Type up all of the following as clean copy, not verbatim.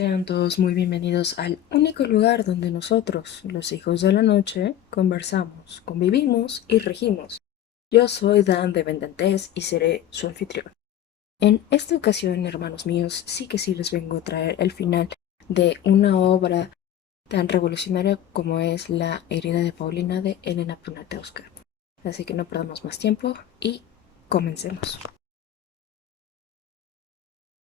Sean todos muy bienvenidos al único lugar donde nosotros, los hijos de la noche, conversamos, convivimos y regimos. Yo soy Dan de Vendantés y seré su anfitrión. En esta ocasión, hermanos míos, sí que sí les vengo a traer el final de una obra tan revolucionaria como es La herida de Paulina de Elena Poniatowska. Así que no perdamos más tiempo y comencemos.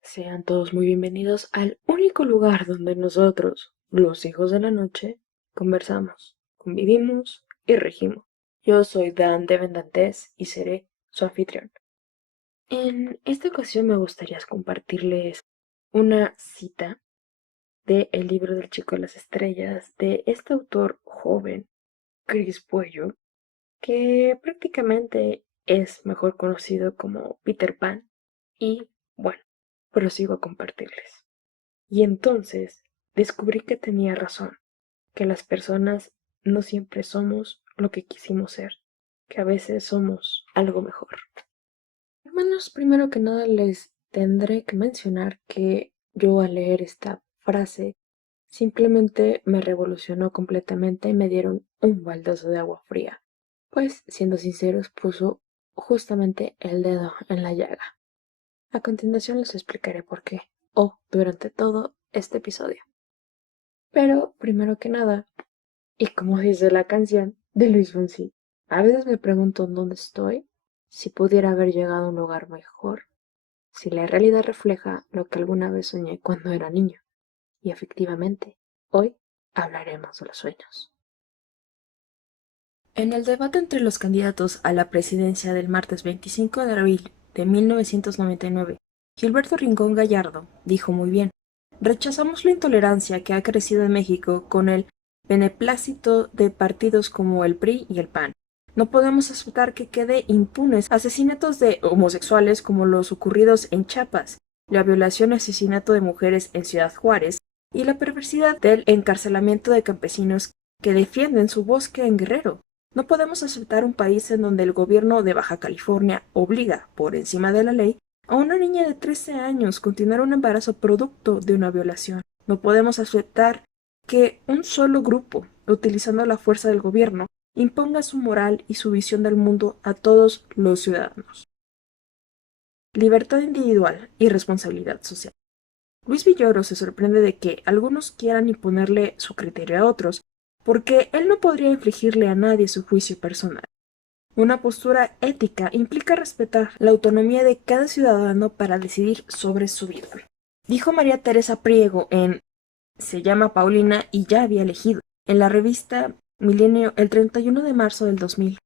Sean todos muy bienvenidos al único lugar donde nosotros, los hijos de la noche, conversamos, convivimos y regimos. Yo soy Dan de Vendantés y seré su anfitrión. En esta ocasión me gustaría compartirles una cita de El libro del chico de las estrellas de este autor joven, Chris Puello, que prácticamente es mejor conocido como Peter Pan. Y bueno, prosigo a compartirles. Y entonces descubrí que tenía razón, que las personas no siempre somos lo que quisimos ser, que a veces somos algo mejor. Hermanos, primero que nada les tendré que mencionar que yo al leer esta frase simplemente me revolucionó completamente y me dieron un baldazo de agua fría, pues siendo sinceros puso justamente el dedo en la llaga. A continuación les explicaré por qué, o durante todo este episodio. Pero, primero que nada, y como dice la canción de Luis Fonsi, a veces me pregunto en dónde estoy, si pudiera haber llegado a un lugar mejor, si la realidad refleja lo que alguna vez soñé cuando era niño. Y efectivamente, hoy hablaremos de los sueños. En el debate entre los candidatos a la presidencia del martes 25 de abril de 1999, Gilberto Rincón Gallardo dijo muy bien: rechazamos la intolerancia que ha crecido en México con el beneplácito de partidos como el PRI y el PAN. No podemos aceptar que quede impunes asesinatos de homosexuales como los ocurridos en Chiapas, la violación y asesinato de mujeres en Ciudad Juárez y la perversidad del encarcelamiento de campesinos que defienden su bosque en Guerrero. No podemos aceptar un país en donde el gobierno de Baja California obliga, por encima de la ley, a una niña de 13 años continuar un embarazo producto de una violación. No podemos aceptar que un solo grupo, utilizando la fuerza del gobierno, imponga su moral y su visión del mundo a todos los ciudadanos. Libertad individual y responsabilidad social. Luis Villoro se sorprende de que algunos quieran imponerle su criterio a otros, porque él no podría infligirle a nadie su juicio personal. Una postura ética implica respetar la autonomía de cada ciudadano para decidir sobre su vida. Dijo María Teresa Priego en Se llama Paulina y ya había elegido, en la revista Milenio el 31 de marzo del 2000.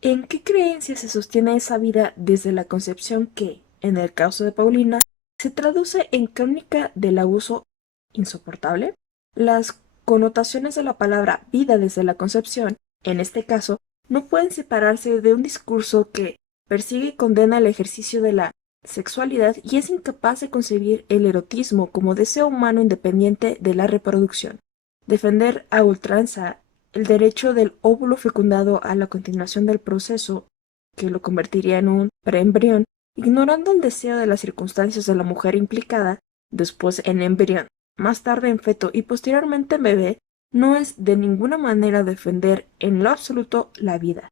¿En qué creencia se sostiene esa vida desde la concepción que, en el caso de Paulina, se traduce en crónica del abuso insoportable? Las connotaciones de la palabra vida desde la concepción, en este caso, no pueden separarse de un discurso que persigue y condena el ejercicio de la sexualidad y es incapaz de concebir el erotismo como deseo humano independiente de la reproducción. Defender a ultranza el derecho del óvulo fecundado a la continuación del proceso, que lo convertiría en un preembrión, ignorando el deseo de las circunstancias de la mujer implicada, después en embrión, más tarde en feto y posteriormente en bebé, no es de ninguna manera defender en lo absoluto la vida,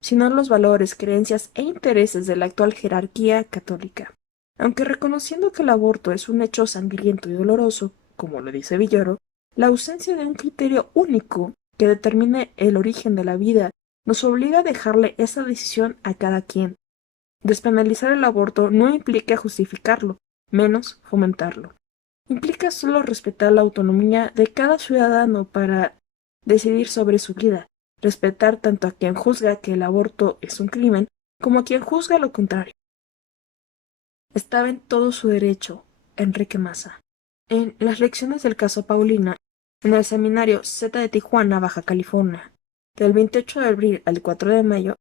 sino los valores, creencias e intereses de la actual jerarquía católica. Aunque reconociendo que el aborto es un hecho sangriento y doloroso, como lo dice Villoro, la ausencia de un criterio único que determine el origen de la vida nos obliga a dejarle esa decisión a cada quien. Despenalizar el aborto no implica justificarlo, menos fomentarlo. Implica solo respetar la autonomía de cada ciudadano para decidir sobre su vida, respetar tanto a quien juzga que el aborto es un crimen como a quien juzga lo contrario. Estaba en todo su derecho, Enrique Massa. En las lecciones del caso Paulina, en el seminario Z de Tijuana, Baja California, del 28 de abril al 4 de mayo,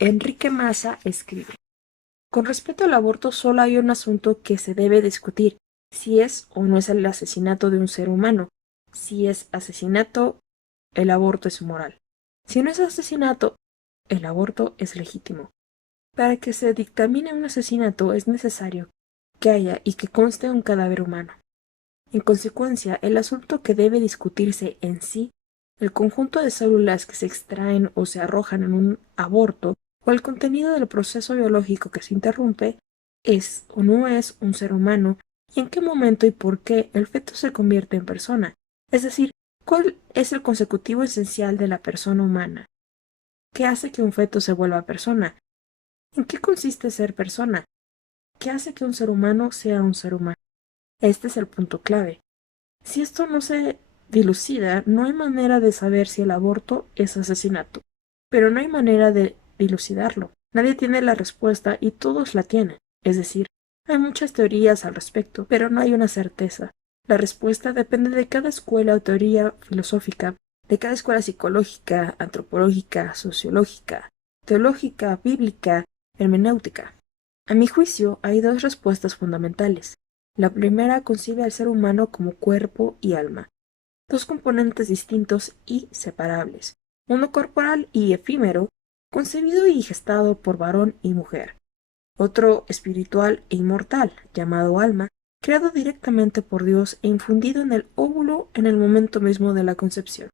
Enrique Massa escribe: con respecto al aborto solo hay un asunto que se debe discutir, si es o no es el asesinato de un ser humano. Si es asesinato, el aborto es moral. Si no es asesinato, el aborto es legítimo. Para que se dictamine un asesinato es necesario que haya y que conste un cadáver humano. En consecuencia, el asunto que debe discutirse en sí, el conjunto de células que se extraen o se arrojan en un aborto, o el contenido del proceso biológico que se interrumpe, es o no es un ser humano, y en qué momento y por qué el feto se convierte en persona, es decir, cuál es el consecutivo esencial de la persona humana. ¿Qué hace que un feto se vuelva persona? ¿En qué consiste ser persona? ¿Qué hace que un ser humano sea un ser humano? Este es el punto clave. Si esto no se dilucida, no hay manera de saber si el aborto es asesinato. Pero no hay manera de dilucidarlo. Nadie tiene la respuesta y todos la tienen. Es decir, hay muchas teorías al respecto, pero no hay una certeza. La respuesta depende de cada escuela o teoría filosófica, de cada escuela psicológica, antropológica, sociológica, teológica, bíblica, hermenéutica. A mi juicio, hay dos respuestas fundamentales. La primera concibe al ser humano como cuerpo y alma, dos componentes distintos y separables, uno corporal y efímero, concebido y gestado por varón y mujer, otro espiritual e inmortal, llamado alma, creado directamente por Dios e infundido en el óvulo en el momento mismo de la concepción.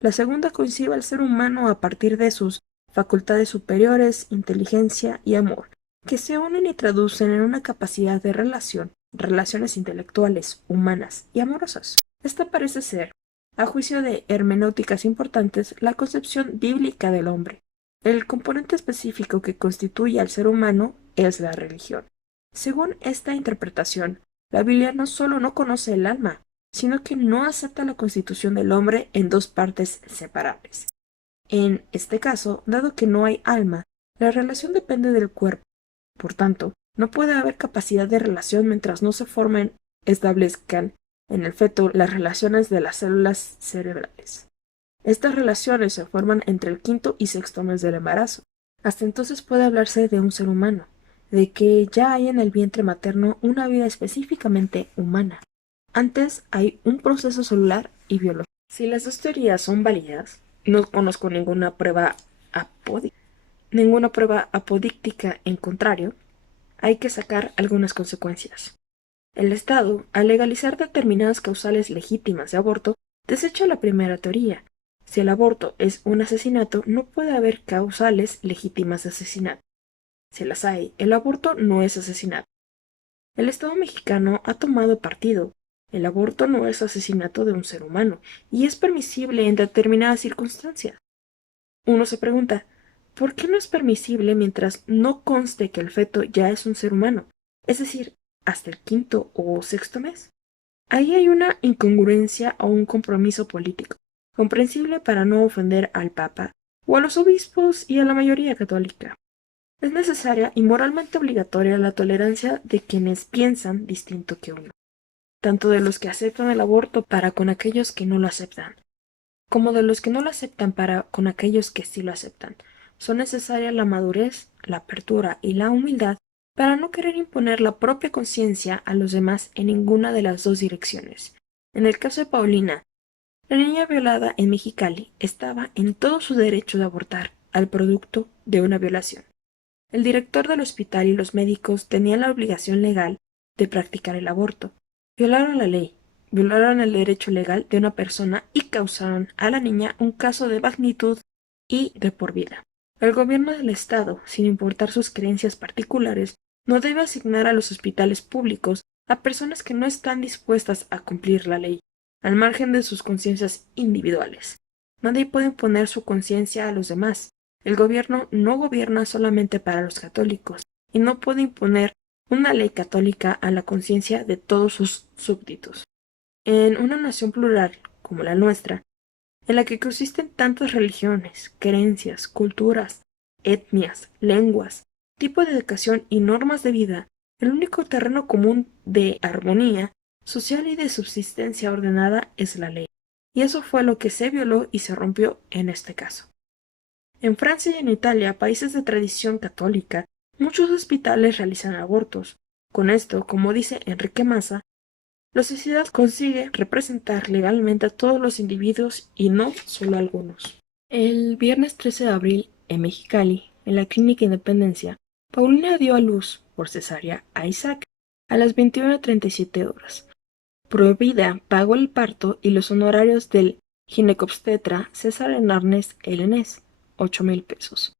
La segunda concibe al ser humano a partir de sus facultades superiores, inteligencia y amor, que se unen y traducen en una capacidad de relaciones intelectuales, humanas y amorosas. Esta parece ser, a juicio de hermenéuticas importantes, la concepción bíblica del hombre. El componente específico que constituye al ser humano es la religión. Según esta interpretación, la Biblia no solo no conoce el alma, sino que no acepta la constitución del hombre en dos partes separables. En este caso, dado que no hay alma, la relación depende del cuerpo. Por tanto, no puede haber capacidad de relación mientras no se establezcan en el feto las relaciones de las células cerebrales. Estas relaciones se forman entre el quinto y sexto mes del embarazo. Hasta entonces puede hablarse de un ser humano, de que ya hay en el vientre materno una vida específicamente humana. Antes hay un proceso celular y biológico. Si las dos teorías son válidas, no conozco ninguna prueba apodíctica en contrario, hay que sacar algunas consecuencias. El Estado, al legalizar determinadas causales legítimas de aborto, desecha la primera teoría. Si el aborto es un asesinato, no puede haber causales legítimas de asesinato. Si las hay, el aborto no es asesinato. El Estado mexicano ha tomado partido. El aborto no es asesinato de un ser humano y es permisible en determinadas circunstancias. Uno se pregunta, ¿por qué no es permisible mientras no conste que el feto ya es un ser humano? Es decir, hasta el quinto o sexto mes. Ahí hay una incongruencia o un compromiso político, comprensible para no ofender al Papa o a los obispos y a la mayoría católica. Es necesaria y moralmente obligatoria la tolerancia de quienes piensan distinto que uno, tanto de los que aceptan el aborto para con aquellos que no lo aceptan, como de los que no lo aceptan para con aquellos que sí lo aceptan. Son necesarias la madurez, la apertura y la humildad para no querer imponer la propia conciencia a los demás en ninguna de las dos direcciones. En el caso de Paulina, la niña violada en Mexicali estaba en todo su derecho de abortar al producto de una violación. El director del hospital y los médicos tenían la obligación legal de practicar el aborto. Violaron la ley, violaron el derecho legal de una persona y causaron a la niña un caso de magnitud y de por vida. El gobierno del Estado, sin importar sus creencias particulares, no debe asignar a los hospitales públicos a personas que no están dispuestas a cumplir la ley, al margen de sus conciencias individuales. Nadie puede imponer su conciencia a los demás. El gobierno no gobierna solamente para los católicos y no puede imponer una ley católica a la conciencia de todos sus súbditos. En una nación plural como la nuestra, en la que consisten tantas religiones, creencias, culturas, etnias, lenguas, tipo de educación y normas de vida, el único terreno común de armonía social y de subsistencia ordenada es la ley. Y eso fue lo que se violó y se rompió en este caso. En Francia y en Italia, países de tradición católica, muchos hospitales realizan abortos. Con esto, como dice Enrique Massa, la sociedad consigue representar legalmente a todos los individuos y no solo a algunos. El viernes 13 de abril, en Mexicali, en la Clínica Independencia, Paulina dio a luz, por cesárea, a Isaac a las 21:37 horas. Provida pagó el parto y los honorarios del ginecobstetra César Hernández Helenés, 8,000 pesos.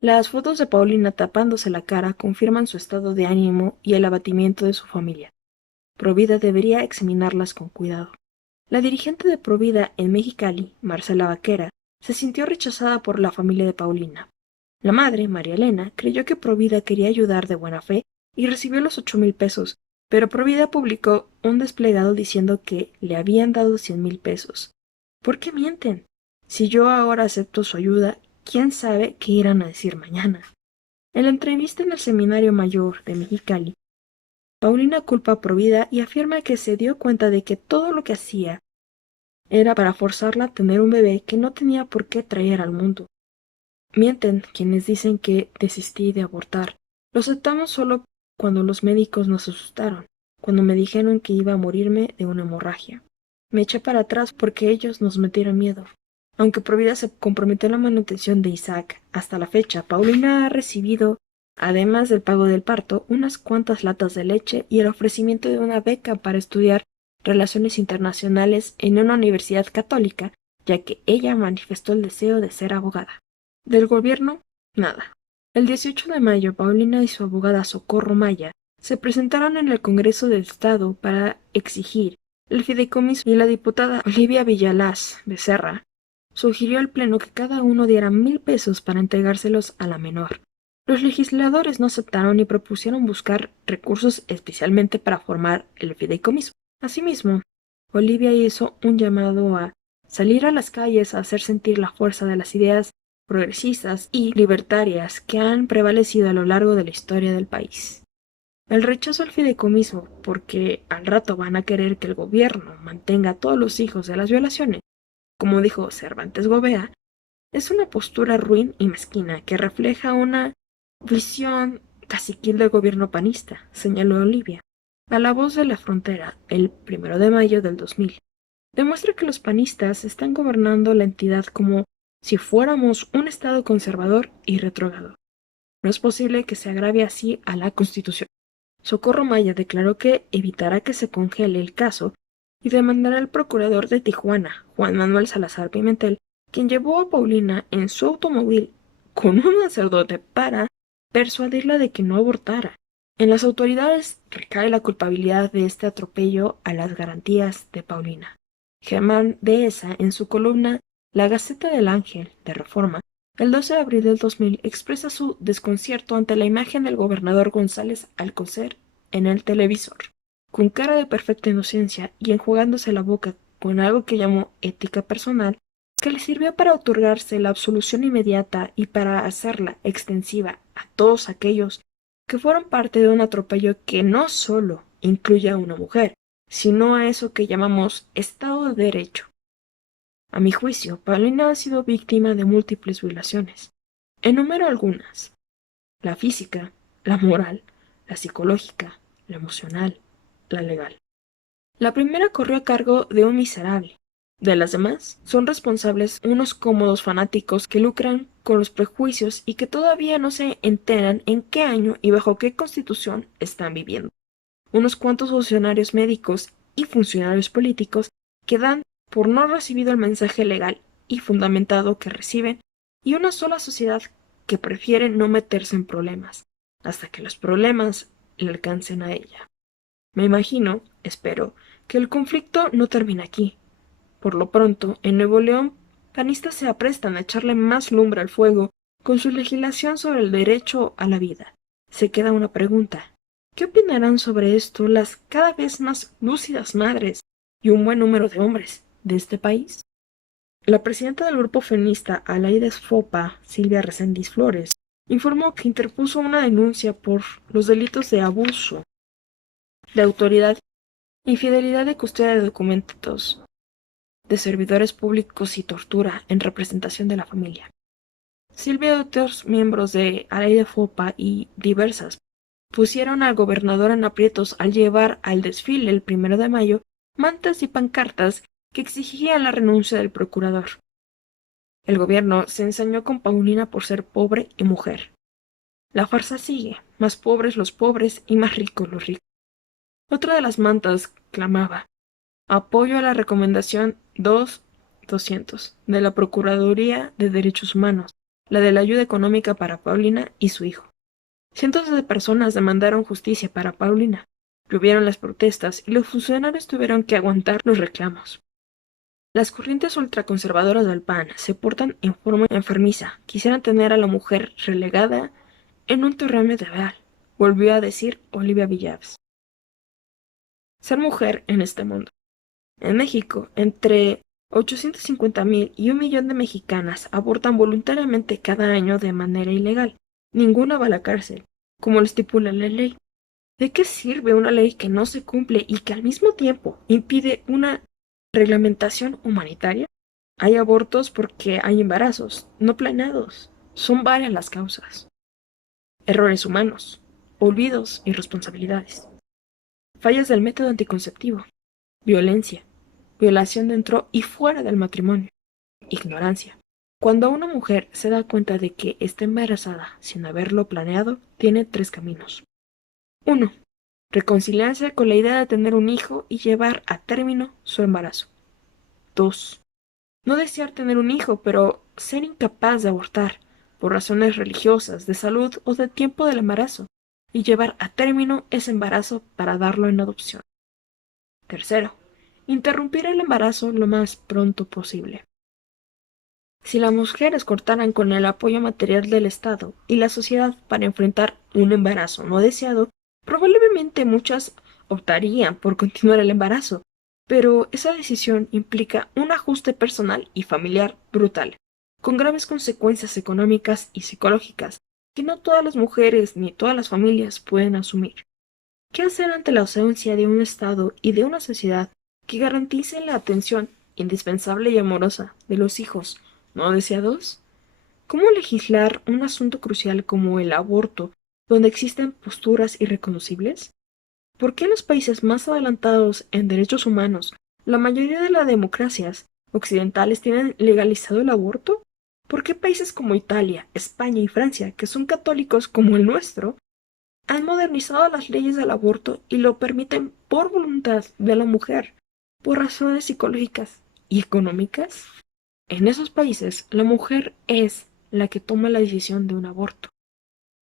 Las fotos de Paulina tapándose la cara confirman su estado de ánimo y el abatimiento de su familia. Provida debería examinarlas con cuidado. La dirigente de Provida en Mexicali, Marcela Vaquera, se sintió rechazada por la familia de Paulina. La madre, María Elena, creyó que Provida quería ayudar de buena fe y recibió los 8,000 pesos, pero Provida publicó un desplegado diciendo que le habían dado 100,000 pesos. ¿Por qué mienten? Si yo ahora acepto su ayuda, ¿quién sabe qué irán a decir mañana? En la entrevista en el Seminario Mayor de Mexicali, Paulina culpa a Provida y afirma que se dio cuenta de que todo lo que hacía era para forzarla a tener un bebé que no tenía por qué traer al mundo. Mienten quienes dicen que desistí de abortar. Lo aceptamos solo cuando los médicos nos asustaron, cuando me dijeron que iba a morirme de una hemorragia. Me eché para atrás porque ellos nos metieron miedo. Aunque Provida se comprometió en la manutención de Isaac, hasta la fecha Paulina ha recibido, además del pago del parto, unas cuantas latas de leche y el ofrecimiento de una beca para estudiar Relaciones Internacionales en una universidad católica, ya que ella manifestó el deseo de ser abogada. Del gobierno, nada. El 18 de mayo, Paulina y su abogada Socorro Maya se presentaron en el Congreso del Estado para exigir el fideicomiso y la diputada Olivia Villalaz Becerra sugirió al Pleno que cada uno diera 1,000 pesos para entregárselos a la menor. Los legisladores no aceptaron y propusieron buscar recursos especialmente para formar el fideicomiso. Asimismo, Olivia hizo un llamado a salir a las calles a hacer sentir la fuerza de las ideas progresistas y libertarias que han prevalecido a lo largo de la historia del país. El rechazo al fideicomiso, porque al rato van a querer que el gobierno mantenga a todos los hijos de las violaciones, como dijo Cervantes Gobea, es una postura ruin y mezquina que refleja una visión caciquil del gobierno panista, señaló Olivia. A La Voz de la Frontera, el 1 de mayo del 2000, demuestra que los panistas están gobernando la entidad como si fuéramos un Estado conservador y retrógrado. No es posible que se agravie así a la Constitución. Socorro Maya declaró que evitará que se congele el caso y demandará al procurador de Tijuana, Juan Manuel Salazar Pimentel, quien llevó a Paulina en su automóvil con un sacerdote para persuadirla de que no abortara. En las autoridades recae la culpabilidad de este atropello a las garantías de Paulina. Germán Dehesa, en su columna La Gaceta del Ángel de Reforma, el 12 de abril del 2000, expresa su desconcierto ante la imagen del gobernador González Alcocer en el televisor, con cara de perfecta inocencia y enjugándose la boca con algo que llamó ética personal, que le sirvió para otorgarse la absolución inmediata y para hacerla extensiva a todos aquellos que fueron parte de un atropello que no solo incluye a una mujer, sino a eso que llamamos Estado de Derecho. A mi juicio, Paulina ha sido víctima de múltiples violaciones. Enumero algunas: la física, la moral, la psicológica, la emocional, la legal. La primera corrió a cargo de un miserable. De las demás, son responsables unos cómodos fanáticos que lucran con los prejuicios y que todavía no se enteran en qué año y bajo qué constitución están viviendo. Unos cuantos funcionarios médicos y funcionarios políticos que dan por no recibido el mensaje legal y fundamentado que reciben, y una sola sociedad que prefiere no meterse en problemas, hasta que los problemas le alcancen a ella. Me imagino, espero, que el conflicto no termina aquí. Por lo pronto, en Nuevo León, panistas se aprestan a echarle más lumbre al fuego con su legislación sobre el derecho a la vida. Se queda una pregunta: ¿qué opinarán sobre esto las cada vez más lúcidas madres y un buen número de hombres de este país? La presidenta del grupo feminista Alaides Fopa, Silvia Reséndiz Flores, informó que interpuso una denuncia por los delitos de abuso de autoridad, infidelidad de custodia de documentos de servidores públicos y tortura en representación de la familia. Silvia y otros miembros de Alaides Fopa y diversas pusieron al gobernador en aprietos al llevar al desfile el 1 de mayo mantas y pancartas que exigían la renuncia del procurador. El gobierno se ensañó con Paulina por ser pobre y mujer. La farsa sigue: más pobres los pobres y más ricos los ricos. Otra de las mantas clamaba: Apoyo a la recomendación 2.200 de la Procuraduría de Derechos Humanos, la de la ayuda económica para Paulina y su hijo. Cientos de personas demandaron justicia para Paulina. Llovieron las protestas y los funcionarios tuvieron que aguantar los reclamos. Las corrientes ultraconservadoras del PAN se portan en forma enfermiza. Quisieran tener a la mujer relegada en un terreno medieval, volvió a decir Olivia Villavs. Ser mujer en este mundo. En México, entre 850,000 y 1 millón de mexicanas abortan voluntariamente cada año de manera ilegal. Ninguna va a la cárcel, como lo estipula la ley. ¿De qué sirve una ley que no se cumple y que al mismo tiempo impide una reglamentación humanitaria? Hay abortos porque hay embarazos no planeados. Son varias las causas. Errores humanos, olvidos y responsabilidades. Fallas del método anticonceptivo, violencia, violación dentro y fuera del matrimonio, ignorancia. Cuando una mujer se da cuenta de que está embarazada sin haberlo planeado, tiene 3 caminos. 1. Reconciliarse con la idea de tener un hijo y llevar a término su embarazo. 2. No desear tener un hijo, pero ser incapaz de abortar por razones religiosas, de salud o de tiempo del embarazo, y llevar a término ese embarazo para darlo en adopción. 3. Interrumpir el embarazo lo más pronto posible. Si las mujeres cortaran con el apoyo material del Estado y la sociedad para enfrentar un embarazo no deseado, probablemente muchas optarían por continuar el embarazo, pero esa decisión implica un ajuste personal y familiar brutal, con graves consecuencias económicas y psicológicas que no todas las mujeres ni todas las familias pueden asumir. ¿Qué hacer ante la ausencia de un Estado y de una sociedad que garantice la atención indispensable y amorosa de los hijos no deseados? ¿Cómo legislar un asunto crucial como el aborto, donde existen posturas irreconocibles? ¿Por qué en los países más adelantados en derechos humanos, la mayoría de las democracias occidentales tienen legalizado el aborto? ¿Por qué países como Italia, España y Francia, que son católicos como el nuestro, han modernizado las leyes del aborto y lo permiten por voluntad de la mujer, por razones psicológicas y económicas? En esos países, la mujer es la que toma la decisión de un aborto.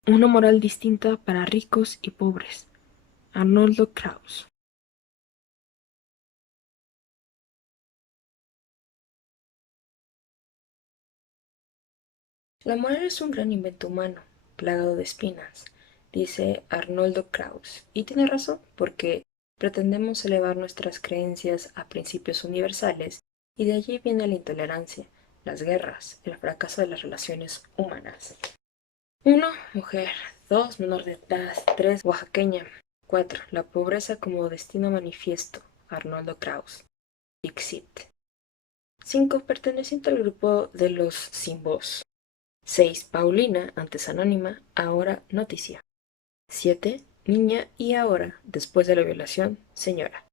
Una moral distinta para ricos y pobres. Arnoldo Krauss. La moral es un gran invento humano, plagado de espinas, dice Arnoldo Krauss, y tiene razón, porque pretendemos elevar nuestras creencias a principios universales, y de allí viene la intolerancia, las guerras, el fracaso de las relaciones humanas. 1. Mujer. 2. Menor de edad. 3. Oaxaqueña. 4. La pobreza como destino manifiesto. Arnoldo Krauss. Dixit. 5. Perteneciente al grupo de los sin voz. 6. Paulina, antes anónima, ahora noticia. 7. Niña y ahora, después de la violación, señora.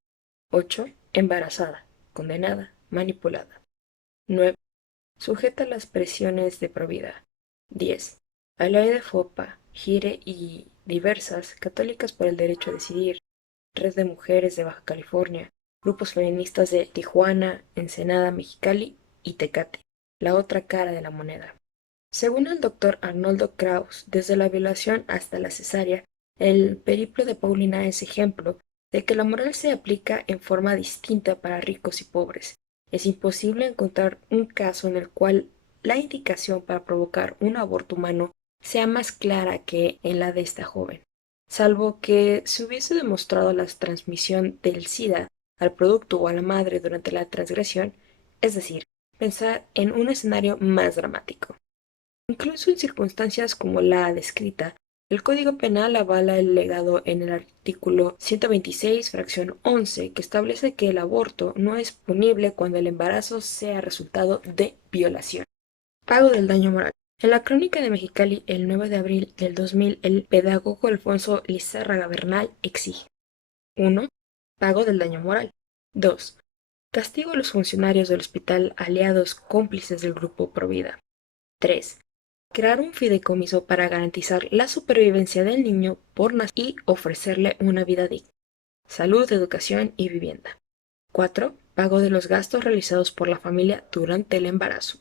8. Embarazada, condenada, manipulada. 9. Sujeta a las presiones de provida. 10. A la ley de FOPA, GIRE y diversas, católicas por el derecho a decidir, Red de Mujeres de Baja California, grupos feministas de Tijuana, Ensenada, Mexicali y Tecate, la otra cara de la moneda. Según el doctor Arnoldo Krauss, desde la violación hasta la cesárea, el periplo de Paulina es ejemplo de que la moral se aplica en forma distinta para ricos y pobres. Es imposible encontrar un caso en el cual la indicación para provocar un aborto humano sea más clara que en la de esta joven, salvo que se hubiese demostrado la transmisión del SIDA al producto o a la madre durante la transgresión, es decir, pensar en un escenario más dramático. Incluso en circunstancias como la descrita, el Código Penal avala el legado en el artículo 126, fracción 11, que establece que el aborto no es punible cuando el embarazo sea resultado de violación. Pago del daño moral. En la Crónica de Mexicali, el 9 de abril del 2000, el pedagogo Alfonso Lizárraga Bernal exige: 1. Pago del daño moral. 2. Castigo a los funcionarios del hospital aliados cómplices del grupo Provida. 3. Crear un fideicomiso para garantizar la supervivencia del niño por nacer y ofrecerle una vida digna, salud, educación y vivienda. 4. Pago de los gastos realizados por la familia durante el embarazo.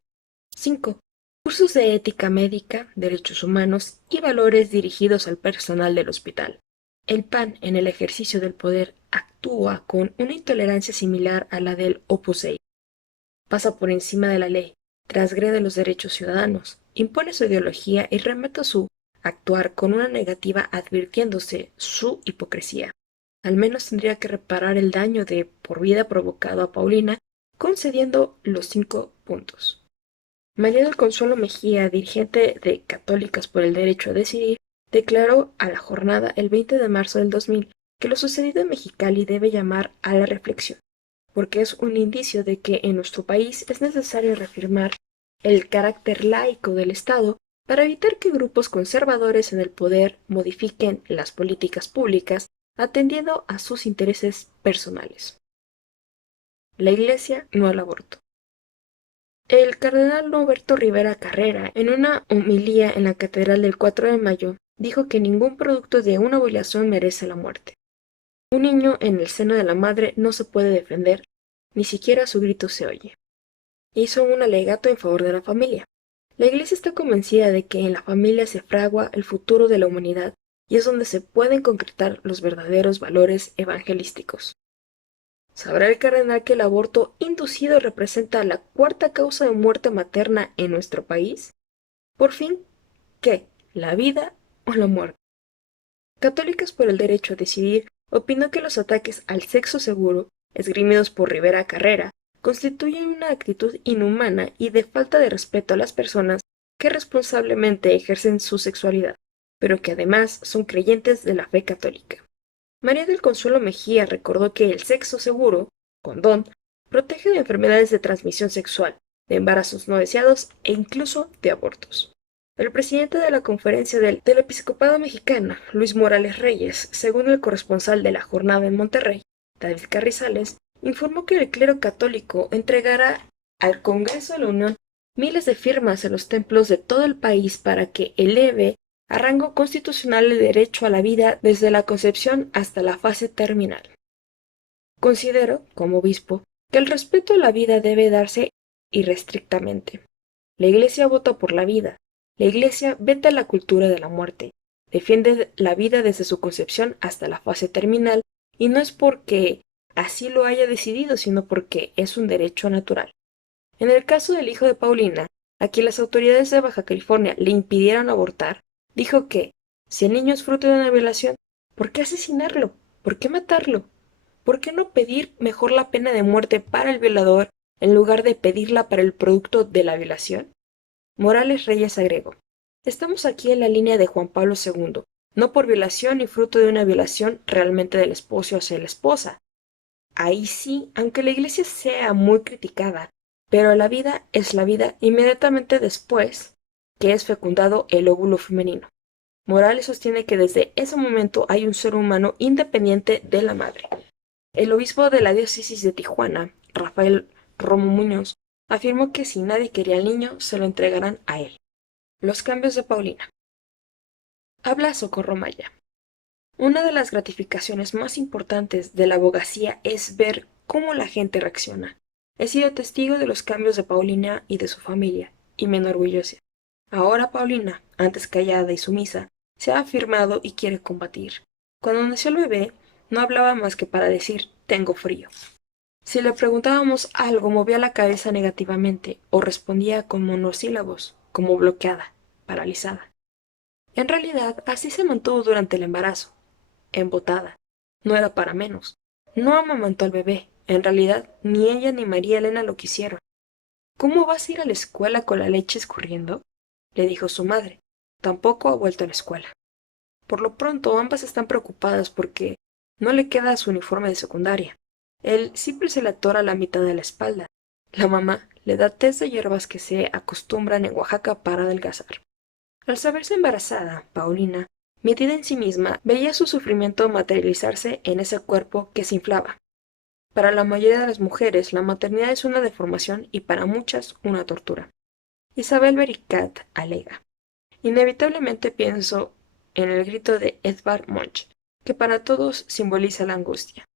5. Cursos de ética médica, derechos humanos y valores dirigidos al personal del hospital. El PAN, en el ejercicio del poder, actúa con una intolerancia similar a la del Opus Dei. Pasa por encima de la ley, transgrede los derechos ciudadanos, impone su ideología y remete su actuar con una negativa advirtiéndose su hipocresía. Al menos tendría que reparar el daño de por vida provocado a Paulina concediendo los 5 puntos. María del Consuelo Mejía, dirigente de Católicas por el Derecho a Decidir, declaró a La Jornada el 20 de marzo del 2000 que lo sucedido en Mexicali debe llamar a la reflexión, porque es un indicio de que en nuestro país es necesario reafirmar el carácter laico del Estado para evitar que grupos conservadores en el poder modifiquen las políticas públicas atendiendo a sus intereses personales. La Iglesia no al aborto. El cardenal Norberto Rivera Carrera, en una homilía en la Catedral del 4 de Mayo, dijo que ningún producto de una violación merece la muerte. Un niño en el seno de la madre no se puede defender, ni siquiera su grito se oye. Hizo un alegato en favor de la familia. La Iglesia está convencida de que en la familia se fragua el futuro de la humanidad y es donde se pueden concretar los verdaderos valores evangelísticos. ¿Sabrá el cardenal que el aborto inducido representa la cuarta causa de muerte materna en nuestro país? Por fin, ¿qué? ¿La vida o la muerte? Católicas por el Derecho a Decidir opinó que los ataques al sexo seguro, esgrimidos por Rivera Carrera, constituyen una actitud inhumana y de falta de respeto a las personas que responsablemente ejercen su sexualidad, pero que además son creyentes de la fe católica. María del Consuelo Mejía recordó que el sexo seguro, condón, protege de enfermedades de transmisión sexual, de embarazos no deseados e incluso de abortos. El presidente de la Conferencia del Episcopado Mexicano, Luis Morales Reyes, según el corresponsal de La Jornada en Monterrey, David Carrizales, informó que el clero católico entregará al Congreso de la Unión miles de firmas en los templos de todo el país para que eleve a rango constitucional el derecho a la vida desde la concepción hasta la fase terminal. Considero, como obispo, que el respeto a la vida debe darse irrestrictamente. La Iglesia vota por la vida. La Iglesia veta la cultura de la muerte. Defiende la vida desde su concepción hasta la fase terminal, y no es porque así lo haya decidido, sino porque es un derecho natural. En el caso del hijo de Paulina, a quien las autoridades de Baja California le impidieron abortar, dijo que, si el niño es fruto de una violación, ¿por qué asesinarlo? ¿Por qué matarlo? ¿Por qué no pedir mejor la pena de muerte para el violador en lugar de pedirla para el producto de la violación? Morales Reyes agregó: estamos aquí en la línea de Juan Pablo II, no por violación ni fruto de una violación realmente del esposo hacia la esposa. Ahí sí, aunque la Iglesia sea muy criticada, pero la vida es la vida inmediatamente después que es fecundado el óvulo femenino. Morales sostiene que desde ese momento hay un ser humano independiente de la madre. El obispo de la diócesis de Tijuana, Rafael Romo Muñoz, afirmó que si nadie quería al niño, se lo entregarán a él. Los cambios de Paulina. Habla Socorro Maya. Una de las gratificaciones más importantes de la abogacía es ver cómo la gente reacciona. He sido testigo de los cambios de Paulina y de su familia, y me enorgullece. Ahora Paulina, antes callada y sumisa, se ha afirmado y quiere combatir. Cuando nació el bebé, no hablaba más que para decir «tengo frío». Si le preguntábamos algo, movía la cabeza negativamente o respondía con monosílabos, como bloqueada, paralizada. En realidad, así se mantuvo durante el embarazo. Embotada. No era para menos. No amamantó al bebé. En realidad, ni ella ni María Elena lo quisieron. ¿Cómo vas a ir a la escuela con la leche escurriendo?, le dijo su madre. Tampoco ha vuelto a la escuela. Por lo pronto, ambas están preocupadas porque no le queda su uniforme de secundaria. Él siempre se le atora la mitad de la espalda. La mamá le da tés de hierbas que se acostumbran en Oaxaca para adelgazar. Al saberse embarazada, Paulina, metida en sí misma, veía su sufrimiento materializarse en ese cuerpo que se inflaba. Para la mayoría de las mujeres, la maternidad es una deformación y para muchas una tortura. Isabel Bericat alega: inevitablemente pienso en el grito de Edvard Munch, que para todos simboliza la angustia.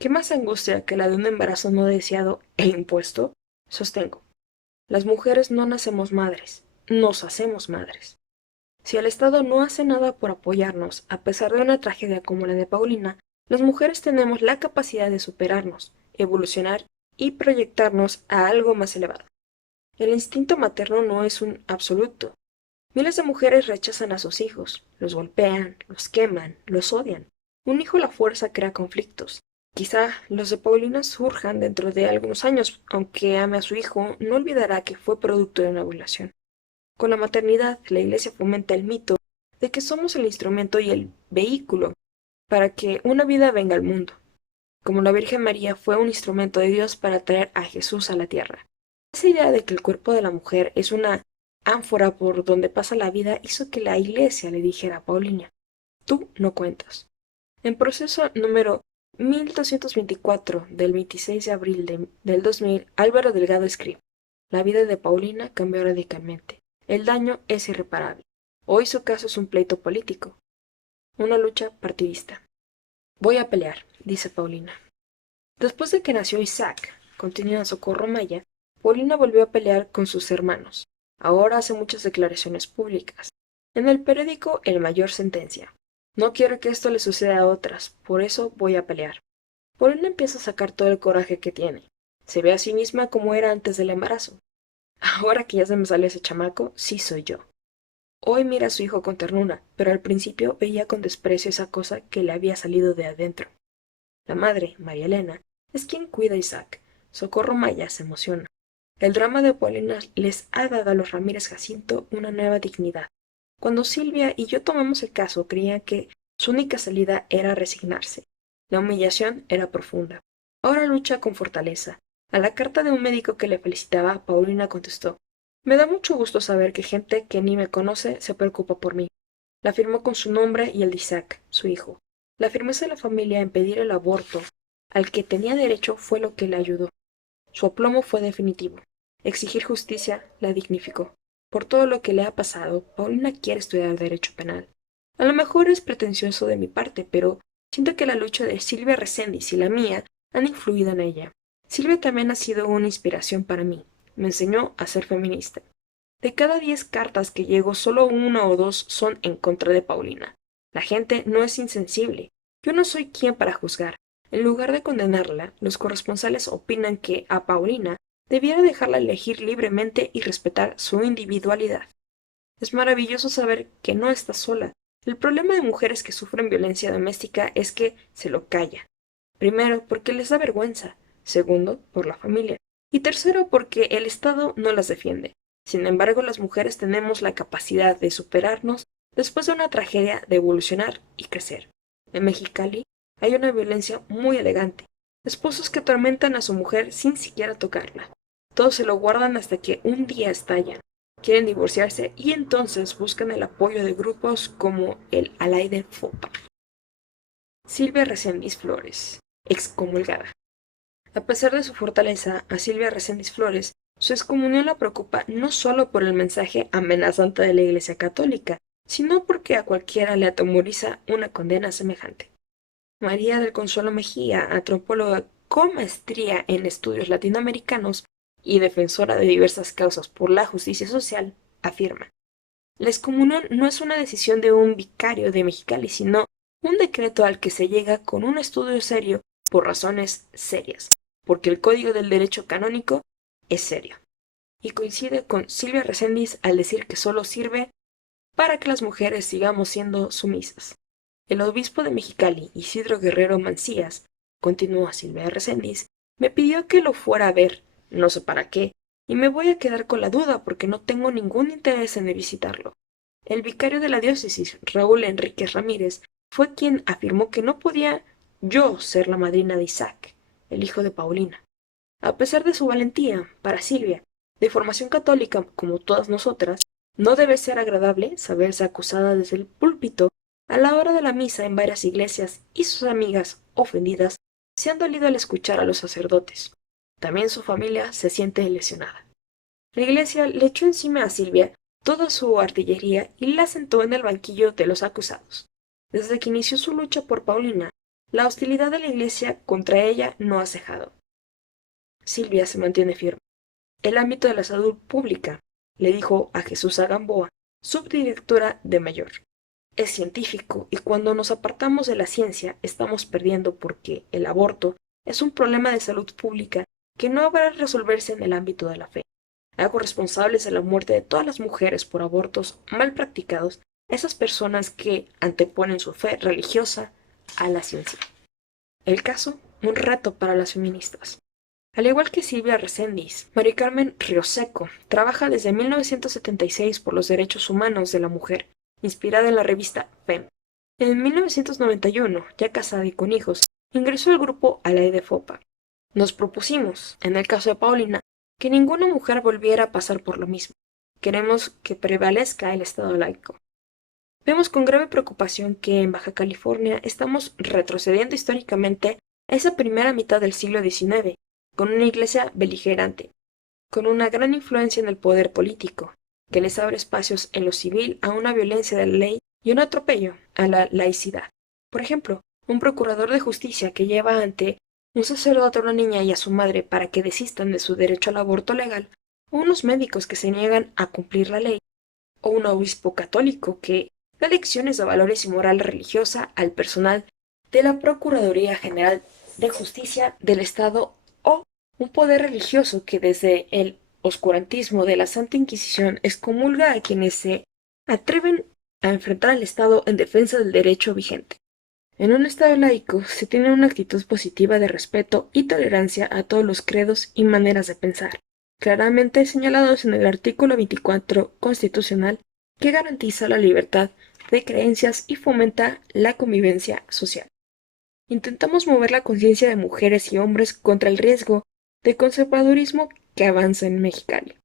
¿Qué más angustia que la de un embarazo no deseado e impuesto? Sostengo. Las mujeres no nacemos madres, nos hacemos madres. Si el Estado no hace nada por apoyarnos, a pesar de una tragedia como la de Paulina, las mujeres tenemos la capacidad de superarnos, evolucionar y proyectarnos a algo más elevado. El instinto materno no es un absoluto. Miles de mujeres rechazan a sus hijos, los golpean, los queman, los odian. Un hijo a la fuerza crea conflictos. Quizá los de Paulina surjan dentro de algunos años, aunque ame a su hijo, no olvidará que fue producto de una violación. Con la maternidad, la Iglesia fomenta el mito de que somos el instrumento y el vehículo para que una vida venga al mundo, como la Virgen María fue un instrumento de Dios para traer a Jesús a la tierra. Esa idea de que el cuerpo de la mujer es una ánfora por donde pasa la vida hizo que la Iglesia le dijera a Paulina: tú no cuentas. En proceso número 1224 del 26 de abril del 2000, Álvaro Delgado escribe: la vida de Paulina cambió radicalmente. El daño es irreparable. Hoy su caso es un pleito político, una lucha partidista. Voy a pelear, dice Paulina. Después de que nació Isaac, continúa Socorro Maya, Paulina volvió a pelear con sus hermanos. Ahora hace muchas declaraciones públicas. En el periódico El Mayor sentencia: no quiero que esto le suceda a otras, por eso voy a pelear. Paulina empieza a sacar todo el coraje que tiene. Se ve a sí misma como era antes del embarazo. Ahora que ya se me salió ese chamaco, sí soy yo. Hoy mira a su hijo con ternura, pero al principio veía con desprecio esa cosa que le había salido de adentro. La madre, María Elena, es quien cuida a Isaac. Socorro Maya se emociona. El drama de Paulina les ha dado a los Ramírez Jacinto una nueva dignidad. Cuando Silvia y yo tomamos el caso, creían que su única salida era resignarse. La humillación era profunda. Ahora lucha con fortaleza. A la carta de un médico que le felicitaba, Paulina contestó: me da mucho gusto saber que gente que ni me conoce se preocupa por mí. La firmó con su nombre y el de Isaac, su hijo. La firmeza de la familia en pedir el aborto al que tenía derecho fue lo que le ayudó. Su aplomo fue definitivo. Exigir justicia la dignificó. Por todo lo que le ha pasado, Paulina quiere estudiar Derecho Penal. A lo mejor es pretencioso de mi parte, pero siento que la lucha de Silvia Reséndiz y la mía han influido en ella. Silvia también ha sido una inspiración para mí. Me enseñó a ser feminista. De cada 10 cartas que llego, solo 1 o 2 son en contra de Paulina. La gente no es insensible. Yo no soy quien para juzgar. En lugar de condenarla, los corresponsales opinan que a Paulina debiera dejarla elegir libremente y respetar su individualidad. Es maravilloso saber que no está sola. El problema de mujeres que sufren violencia doméstica es que se lo callan. Primero, porque les da vergüenza. Segundo, por la familia. Y tercero, porque el Estado no las defiende. Sin embargo, las mujeres tenemos la capacidad de superarnos después de una tragedia, de evolucionar y crecer. En Mexicali hay una violencia muy elegante. Esposos que atormentan a su mujer sin siquiera tocarla. Todos se lo guardan hasta que un día estallan. Quieren divorciarse y entonces buscan el apoyo de grupos como el Alaide Fopa. Silvia Reséndiz Flores, excomulgada. A pesar de su fortaleza, a Silvia Reséndiz Flores, su excomunión la preocupa no solo por el mensaje amenazante de la Iglesia Católica, sino porque a cualquiera le atemoriza una condena semejante. María del Consuelo Mejía, antropóloga con maestría en estudios latinoamericanos y defensora de diversas causas por la justicia social, afirma: la excomunión no es una decisión de un vicario de Mexicali, sino un decreto al que se llega con un estudio serio por razones serias, porque el Código del Derecho Canónico es serio. Y coincide con Silvia Reséndiz al decir que solo sirve para que las mujeres sigamos siendo sumisas. El obispo de Mexicali, Isidro Guerrero Mancías, continúa Silvia Reséndiz, me pidió que lo fuera a ver, no sé para qué, y me voy a quedar con la duda porque no tengo ningún interés en visitarlo. El vicario de la diócesis, Raúl Enríquez Ramírez, fue quien afirmó que no podía yo ser la madrina de Isaac, el hijo de Paulina. A pesar de su valentía, para Silvia, de formación católica como todas nosotras, no debe ser agradable saberse acusada desde el púlpito a la hora de la misa en varias iglesias y sus amigas, ofendidas, se han dolido al escuchar a los sacerdotes. También su familia se siente lesionada. La iglesia le echó encima a Silvia toda su artillería y la sentó en el banquillo de los acusados. Desde que inició su lucha por Paulina, La hostilidad de la Iglesia contra ella no ha cejado. Silvia se mantiene firme. El ámbito de la salud pública, le dijo a Jesús Gamboa, subdirectora de Mayor. Es científico y cuando nos apartamos de la ciencia estamos perdiendo porque el aborto es un problema de salud pública que no habrá resolverse en el ámbito de la fe. Hago responsables de la muerte de todas las mujeres por abortos mal practicados a esas personas que anteponen su fe religiosa a la ciencia. El caso, un reto para las feministas. Al igual que Silvia Recendis, Mari Carmen Rioseco trabaja desde 1976 por los derechos humanos de la mujer, inspirada en la revista FEM. En 1991, ya casada y con hijos, ingresó al grupo Alay de Fopa. Nos propusimos, en el caso de Paulina, que ninguna mujer volviera a pasar por lo mismo. Queremos que prevalezca el Estado laico. Vemos con grave preocupación que en Baja California estamos retrocediendo históricamente a esa primera mitad del siglo XIX, con una iglesia beligerante, con una gran influencia en el poder político, que les abre espacios en lo civil a una violencia de la ley y un atropello a la laicidad. Por ejemplo, un procurador de justicia que lleva ante un sacerdote a una niña y a su madre para que desistan de su derecho al aborto legal, o unos médicos que se niegan a cumplir la ley, o un obispo católico que da lecciones de valores y moral religiosa al personal de la Procuraduría General de Justicia del Estado, o un poder religioso que desde el oscurantismo de la Santa Inquisición excomulga a quienes se atreven a enfrentar al Estado en defensa del derecho vigente. En un Estado laico se tiene una actitud positiva de respeto y tolerancia a todos los credos y maneras de pensar, claramente señalados en el artículo 24 constitucional, que garantiza la libertad de creencias y fomenta la convivencia social. Intentamos mover la conciencia de mujeres y hombres contra el riesgo de conservadurismo que avanza en Mexicali.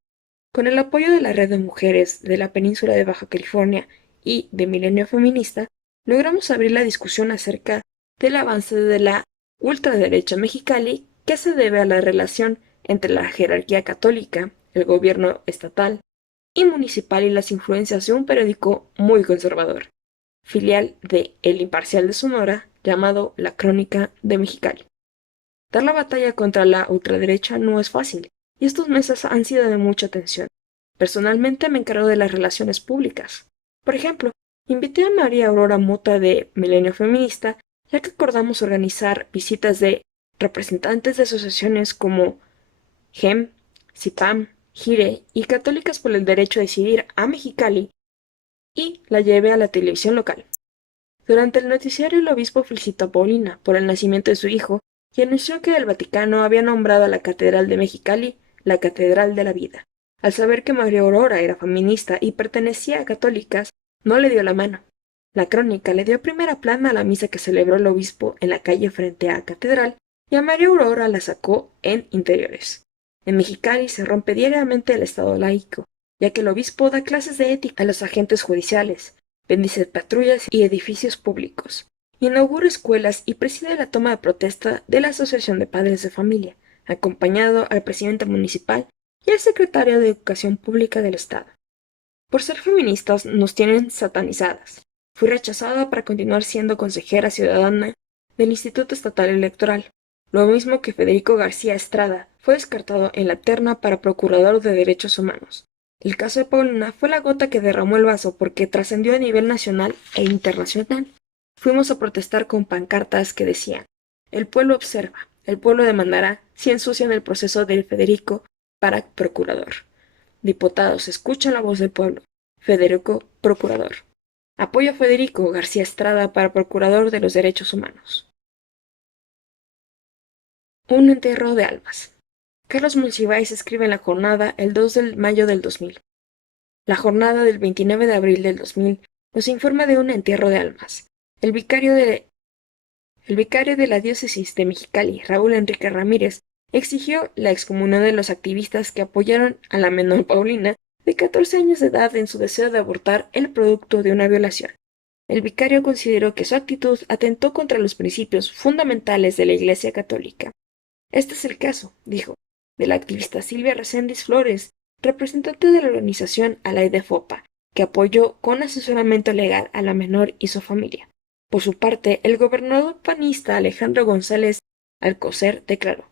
Con el apoyo de la Red de Mujeres de la Península de Baja California y de Milenio Feminista, logramos abrir la discusión acerca del avance de la ultraderecha Mexicali que se debe a la relación entre la jerarquía católica, el gobierno estatal y municipal y las influencias de un periódico muy conservador, filial de El Imparcial de Sonora, llamado La Crónica de Mexicali. Dar la batalla contra la ultraderecha no es fácil, y estos meses han sido de mucha tensión. Personalmente me encargo de las relaciones públicas. Por ejemplo, invité a María Aurora Mota de Milenio Feminista, ya que acordamos organizar visitas de representantes de asociaciones como GEM, CIPAM, GIRE y Católicas por el Derecho a Decidir a Mexicali, y la llevé a la televisión local. Durante el noticiario el obispo felicitó a Paulina por el nacimiento de su hijo y anunció que el Vaticano había nombrado a la Catedral de Mexicali la Catedral de la Vida. Al saber que María Aurora era feminista y pertenecía a católicas, no le dio la mano. La Crónica le dio primera plana a la misa que celebró el obispo en la calle frente a Catedral y a María Aurora la sacó en interiores. En Mexicali se rompe diariamente el Estado laico, ya que el obispo da clases de ética a los agentes judiciales, bendice patrullas y edificios públicos, inaugura escuelas y preside la toma de protesta de la Asociación de Padres de Familia, acompañado al presidente municipal y al secretario de Educación Pública del Estado. Por ser feministas nos tienen satanizadas. Fui rechazada para continuar siendo consejera ciudadana del Instituto Estatal Electoral. Lo mismo que Federico García Estrada fue descartado en la terna para Procurador de Derechos Humanos. El caso de Paulina fue la gota que derramó el vaso porque trascendió a nivel nacional e internacional. Fuimos a protestar con pancartas que decían: el pueblo observa, el pueblo demandará si ensucian el proceso de Federico para procurador. Diputados, escuchan la voz del pueblo. Federico, procurador. Apoyo a Federico García Estrada para procurador de los derechos humanos. Un entierro de almas. Carlos Monsiváis escribe en La Jornada el 2 de mayo del 2000. La jornada del 29 de abril del 2000 nos informa de un entierro de almas. El vicario de la diócesis de Mexicali, Raúl Enrique Ramírez, exigió la excomunión de los activistas que apoyaron a la menor Paulina, de 14 años de edad, en su deseo de abortar el producto de una violación. El vicario consideró que su actitud atentó contra los principios fundamentales de la Iglesia Católica. Este es el caso, dijo, de la activista Silvia Recendis Flores, representante de la organización Alay de Fopa, que apoyó con asesoramiento legal a la menor y su familia. Por su parte, el gobernador panista Alejandro González Alcocer declaró: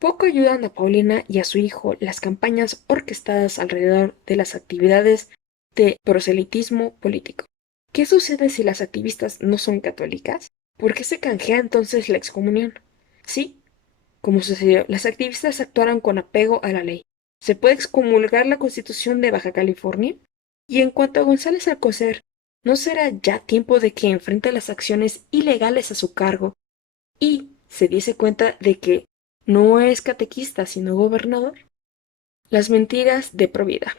poco ayudan a Paulina y a su hijo las campañas orquestadas alrededor de las actividades de proselitismo político. ¿Qué sucede si las activistas no son católicas? ¿Por qué se canjea entonces la excomunión? Sí, como sucedió, las activistas actuaron con apego a la ley. ¿Se puede excomulgar la Constitución de Baja California? Y en cuanto a González Alcocer, ¿no será ya tiempo de que enfrente las acciones ilegales a su cargo y se diese cuenta de que no es catequista sino gobernador? Las mentiras de Provida.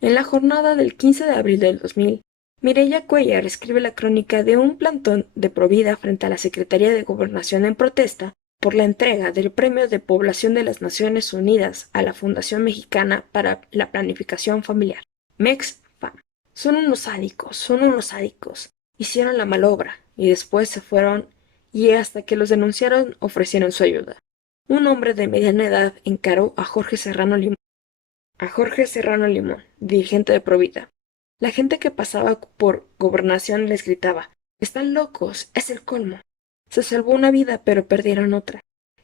En la jornada del 15 de abril del 2000, Mireya Cuellar escribe la crónica de un plantón de Provida frente a la Secretaría de Gobernación en protesta por la entrega del Premio de Población de las Naciones Unidas a la Fundación Mexicana para la Planificación Familiar, MEXFAM. Son unos sádicos. Hicieron la malobra y después se fueron y hasta que los denunciaron ofrecieron su ayuda. Un hombre de mediana edad encaró a Jorge Serrano Limón, dirigente de Provida. La gente que pasaba por Gobernación les gritaba: están locos, es el colmo. Se salvó una vida, pero perdieron otra.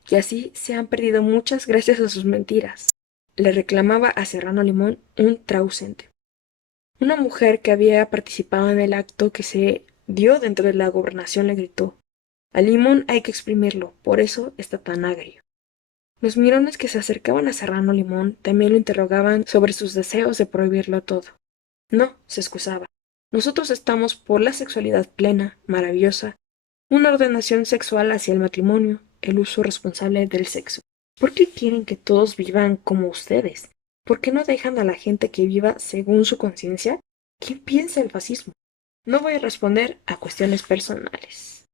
Y así se han perdido muchas gracias a sus mentiras. Le reclamaba a Serrano Limón un trausente. Una mujer que había participado en el acto que se dio dentro de la gobernación le gritó: a Limón hay que exprimirlo, por eso está tan agrio. Los mirones que se acercaban a Serrano Limón también lo interrogaban sobre sus deseos de prohibirlo todo. No, se excusaba. Nosotros estamos por la sexualidad plena, maravillosa, una ordenación sexual hacia el matrimonio, el uso responsable del sexo. ¿Por qué quieren que todos vivan como ustedes? ¿Por qué no dejan a la gente que viva según su conciencia? ¿Quién piensa el fascismo? No voy a responder a cuestiones personales.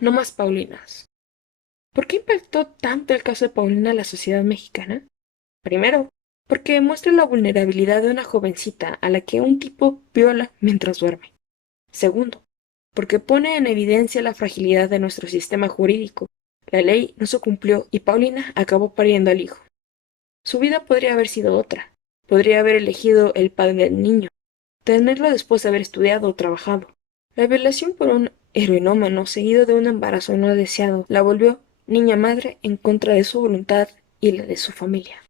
No más Paulinas. ¿Por qué impactó tanto el caso de Paulina a la sociedad mexicana? Primero, porque demuestra la vulnerabilidad de una jovencita a la que un tipo viola mientras duerme. Segundo, porque pone en evidencia la fragilidad de nuestro sistema jurídico. La ley no se cumplió y Paulina acabó pariendo al hijo. Su vida podría haber sido otra. Podría haber elegido el padre del niño, tenerlo después de haber estudiado o trabajado. La violación por un heroinómano seguido de un embarazo no deseado la volvió niña madre en contra de su voluntad y la de su familia.